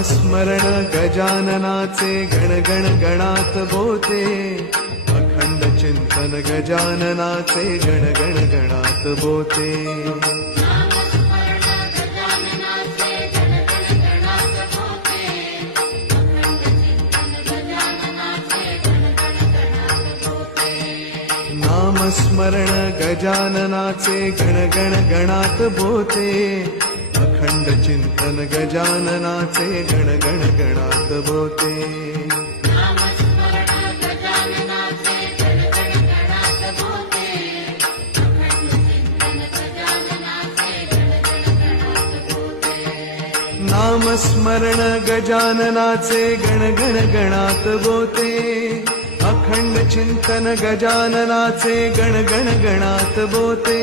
नामस्मरण गजाननाचे गण गण गणात बोते, अखंड चिंतन गजाननाचे गण गण गणात बोते। नामस्मरण गजाननाचे गण गण गणात बोते, अखंड चिंतन गजाननाचे गण गण गणात बोते। नामस्मरण गजाननाचे गण गण गणात बोते, अखंड चिंतन गजाननाचे गण गण गणात बोते।